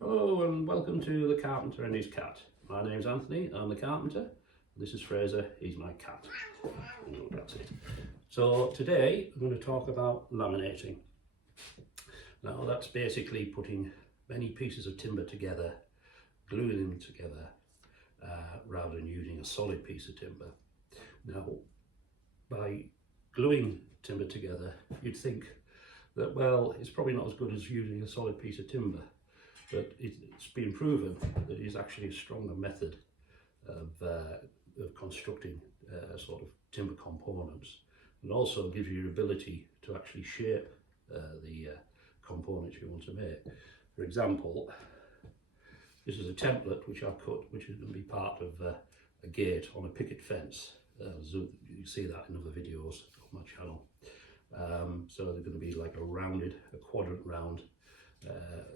Hello and welcome to The Carpenter and His Cat. My name's Anthony, I'm the carpenter. This is Fraser, he's my cat. That's it. So today I'm going to talk about laminating. Now that's basically putting many pieces of timber together, gluing them together, rather than using a solid piece of timber. Now by gluing timber together, you'd think that, well, it's probably not as good as using a solid piece of timber. But it's been proven that it is actually a stronger method of constructing sort of timber components, and also gives you your ability to actually shape the components you want to make. For example, this is a template which I've cut, which is going to be part of a gate on a picket fence. You see that in other videos on my channel. So they're going to be like a quadrant round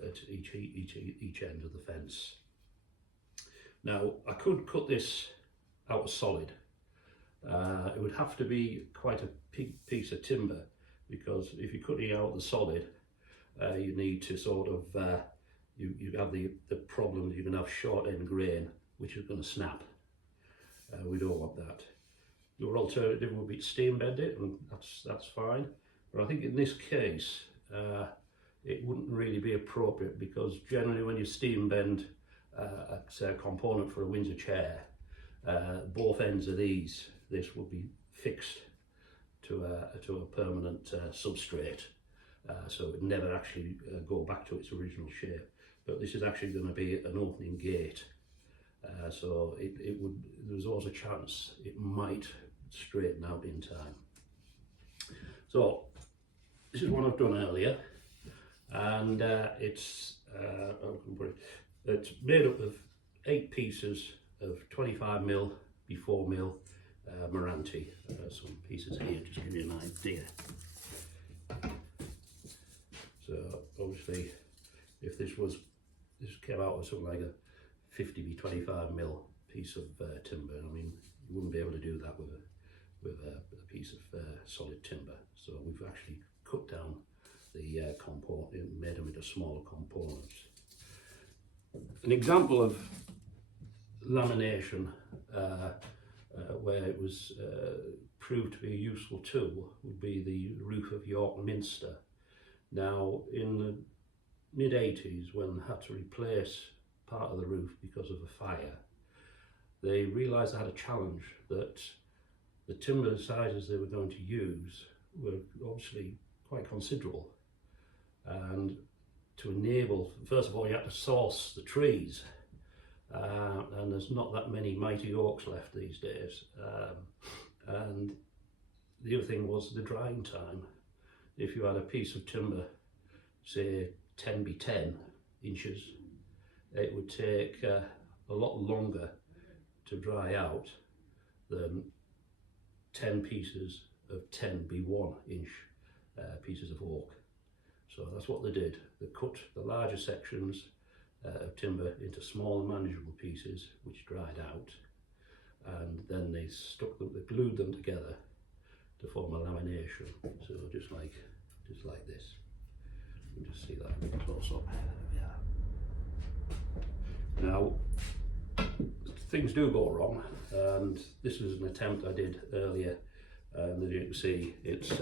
at each end of the fence. Now I could cut this out of solid. It would have to be quite a big piece of timber, because if you're cutting out the solid, you need to sort of you have the problem that you're going to have short end grain which is going to snap. We don't want that. Your alternative would be to steam bend it, and that's fine, but I think in this case it wouldn't really be appropriate, because generally when you steam bend say a component for a Windsor chair, both ends of this will be fixed to a permanent substrate, so it would never actually go back to its original shape. But this is actually going to be an opening gate, so there's always a chance it might straighten out in time. So this is one I've done earlier, and it's made up of 8 pieces of 25mm by 4mm Meranti. Some pieces here just to give you an idea. So obviously, if this came out with something like a 50 by 25mm piece of timber, I mean, you wouldn't be able to do that with a piece of solid timber. So we've actually cut down the component, made them into smaller components. An example of lamination where it was proved to be a useful tool would be the roof of York Minster. Now in the mid-80s, when they had to replace part of the roof because of a fire, they realised they had a challenge, that the timber sizes they were going to use were obviously quite considerable, and to enable, first of all, you had to source the trees, and there's not that many mighty oaks left these days, and the other thing was the drying time. If you had a piece of timber, say 10 by 10 inches, it would take a lot longer to dry out than 10 pieces of 10 by 1 inch pieces of oak. So that's what they did. They cut the larger sections of timber into smaller manageable pieces which dried out, and then they glued them together to form a lamination. So just like this. You can just see that a bit close up. Yeah. Now things do go wrong, and this was an attempt I did earlier, and as you can see, it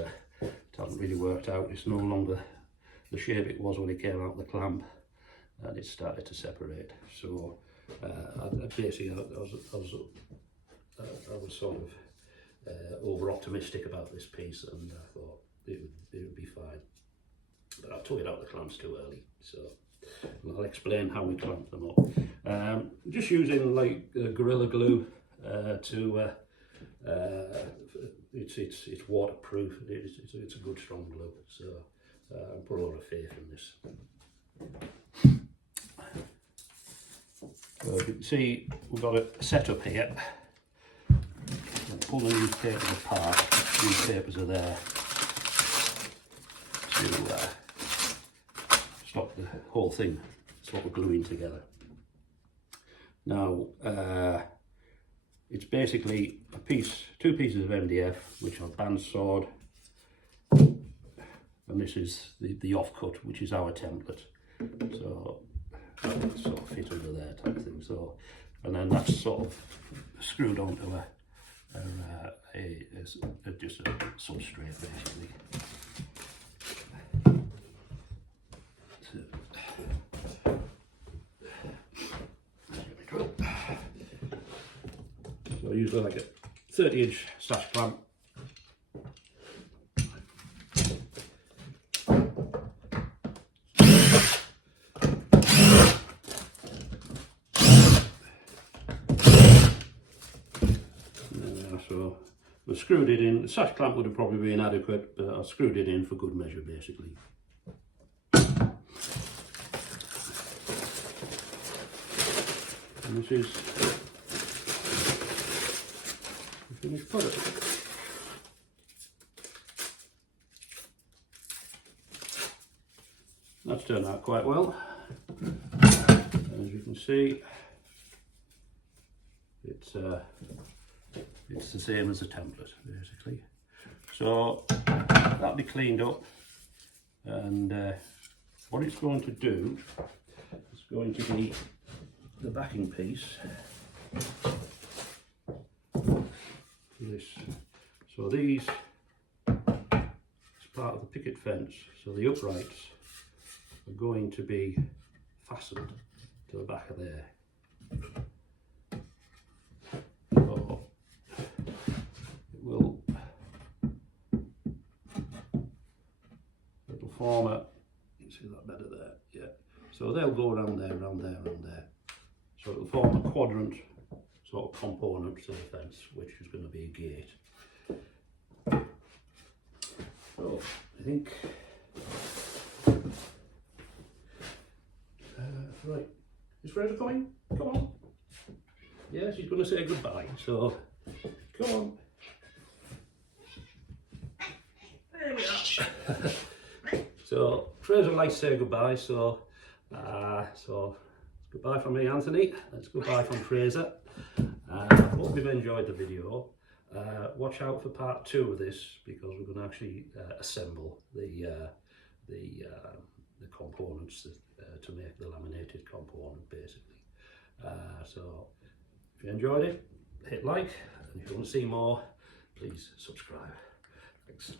hasn't really worked out. It's no longer the shape it was when it came out of the clamp, and it started to separate. So basically I was sort of over optimistic about this piece, and I thought it would be fine, but I took it out of the clamps too early. So I'll explain how we clamp them up. Just using like Gorilla Glue it's waterproof. It's a good strong glue. So I put a lot of faith in this. So you can see we've got a setup here. Pull the newspapers apart. Newspapers are there to stop the whole thing, sort of gluing together. Now it's basically two pieces of MDF which are bandsawed, and this is the offcut, which is our template. So and then that's sort of screwed onto just a substrate basically. So I usually like a 30-inch sash clamp. So I screwed it in. The sash clamp would have probably been adequate, but I screwed it in for good measure basically. And this is the finished product. That's turned out quite well. As you can see, it's the same as the template basically. So that'll be cleaned up, and what it's going to do is going to be the backing piece for this. So these is part of the picket fence, so the uprights are going to be fastened to the back of there. So it'll form a, you can see that better there, yeah. So they'll go around there, around there, around there. So it'll form a quadrant sort of component to the fence, which is going to be a gate. So I think, right, is Fraser coming? Come on. Yeah, she's going to say goodbye, so come on. There we are. So Fraser likes to say goodbye, so goodbye from me, Anthony. That's goodbye from Fraser. I hope you've enjoyed the video. Watch out for part 2 of this, because we're going to actually assemble the components to make the laminated component basically. So if you enjoyed it, hit like, and if you want to see more, please subscribe. Thanks.